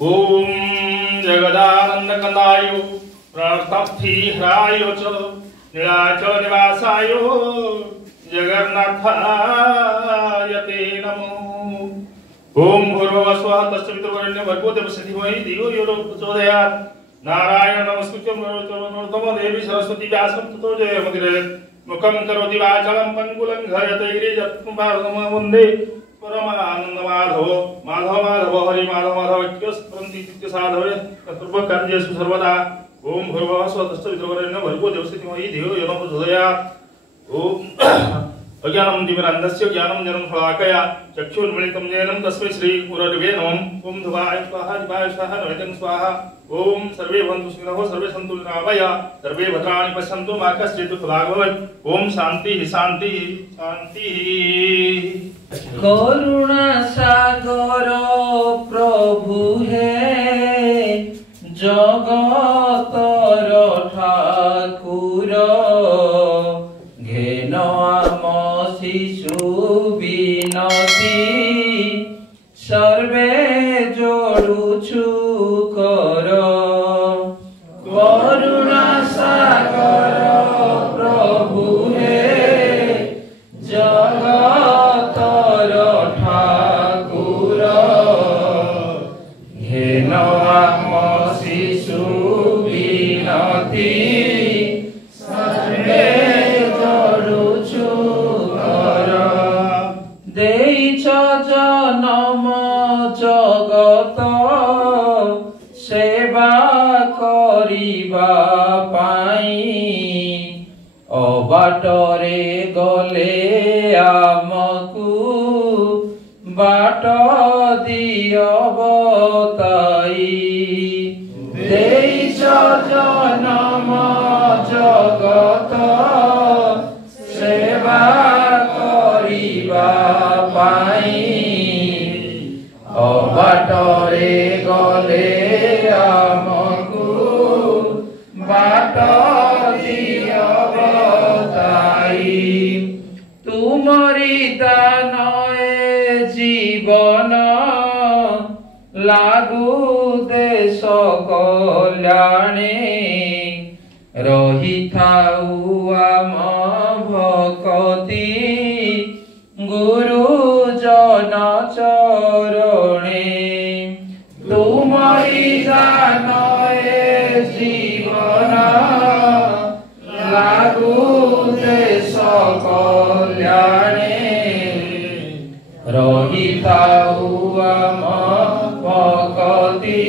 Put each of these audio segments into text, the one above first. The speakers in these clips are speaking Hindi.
ओम जगदानंदकंदाय प्रार्थार्थीहराय च नीलाचल निवासाय जगन्नाथाय ते नमो। ओम भूर्भुवः स्वः तस्य पितृवरेण्यं भर्गो देवस्य धीमहि धियो यो नः प्रचोदयात्। नारायण नमस्कृत्य नरोत्तमं देवी सरस्वती व्यासं ततो जयमुदीरयेत्। मुखं करोति वाचालं पङ्गुलं घयते गिरिजत्कुमारं वन्दे परमानन्दमाधव माधव माधव हरि माधव माधव स्मरन्ति साधवे सर्वकार्येषु सर्वदा। ओम भूर्भुवः स्वः तस्य पितृवरेण्यं भर्गो देवस्य धीमहि धियो यो नः प्रचोदयात्। ओम अज्ञानं दिव्यानन्दस्य ज्ञानं जनं फलाकया चक्षुर्मिलितं येन तस्मै श्री गुरवे नमः। ओम धुवाय स्वाहा दिवाय स्वाहा नैतं स्वाहा। ओम सर्वे भवन्तु सुखिनः सर्वे सन्तु निरामया सर्वे भद्राणि पश्यन्तु मा कश्चित् दुःखभाग् भवेत्। ओम शान्ति शान्ति शान्ति। करुणा सागर प्रभु हे जगतर ठाकुर घेन आम शिशु बिनती सर्वे जोड़ुछु कर। करुणा सागर प्रभु हे जगतर ठाकुर घेन आम शिशु बिनती सर्वे जोड़ुछु कर। देइछ जनम जगत सेवा करिबा पाई अबाटरे गले आमकु बाट दियो बताई। देइछ जनम जगत सेवा करिबा पाई अबाटरे गले आमकु बाट दियो बताई। तुमरी दान ए जीवन लागू देश कल्याणे रही थाउ आम भक्ति गुरुजन चरणे। तुमरी दान ए जीवन लागू देश कल्याणे रही थाउ आम भक्ति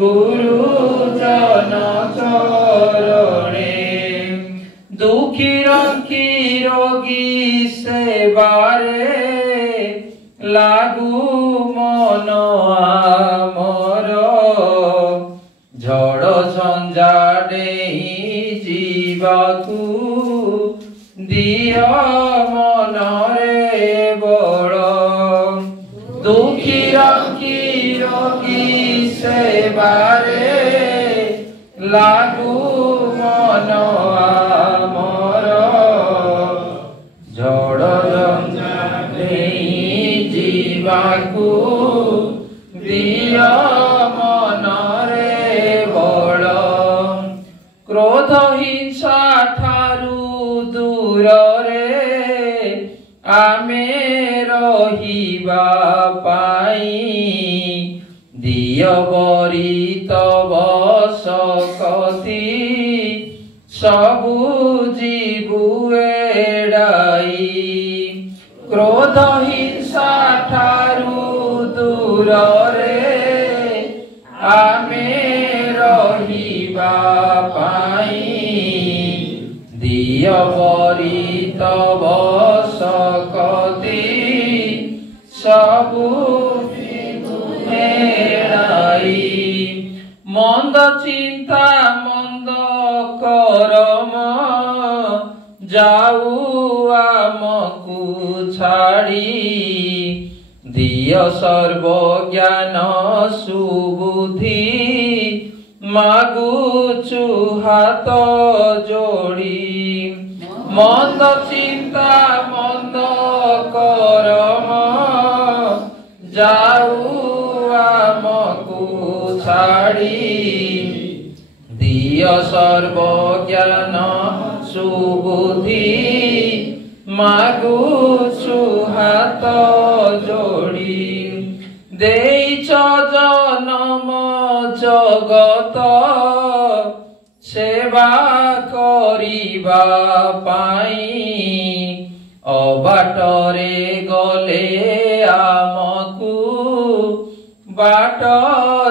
गुरुजन चरणे। दुखी रंकी रोगी सेवारे लागू मन आमर झड़ झंझा डेई जीवाकू दिया मनरे बड़। दुखी रंकी रोगी सेवारे लागू मन आमर झड़ झंझा डेई जीवाकू दिया मनरे बड़। क्रोध हिंसा ठारू दूर रे आमे रहिबा पाई दिय बरी तब सकती सबु जीवु एड़ाई। क्रोध हिंसा ठारू दूर रे आमे रहिबा पाई दिय बरी तब सकती सबु एड़ाई। मंद चिंता मंद करम जाऊ आमकु छाड़ी दिय सर्व ज्ञान सुबुद्धि मागुचु हाथ जोड़ी। मंद चिंता मंद करम जाऊ आम ଆମକୁ ଛାଡ଼ି ଦିଅ ସର୍ବଜ୍ଞାନ ସୁବୁଦ୍ଧି ମାଗୁଛୁ ହାତ ଯୋଡ଼ି ଦେଇଛ ଜନମ ଜଗତ ସେବା କରିବା ପାଇଁ ଅବାଟରେ ଗଲେ ଆମକୁ ବାଟ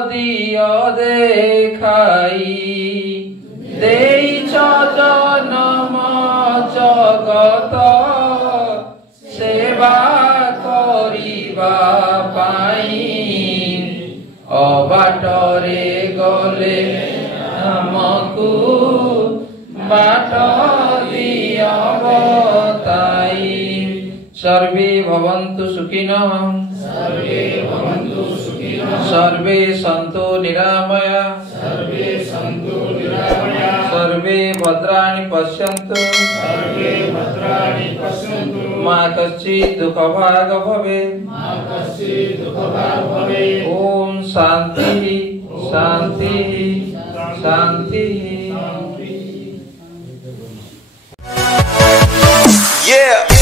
ଦିଅ ଦେଖାଇ ଦେଇଛ ଜନମ ଜଗତ ସେବା କରିବା ପାଇଁ ଅବାଟରେ ଗଲେ ଆମକୁ ବାଟ ଦିଅ ବତାଇ सर्वे भवन्तु सुखिनः सर्वे सन्तु निरामया सर्वे भद्राणि पश्यन्तु मा कश्चित् दुःखभाग् भवेत् ॐ शान्तिः शान्तिः शान्तिः Yeah.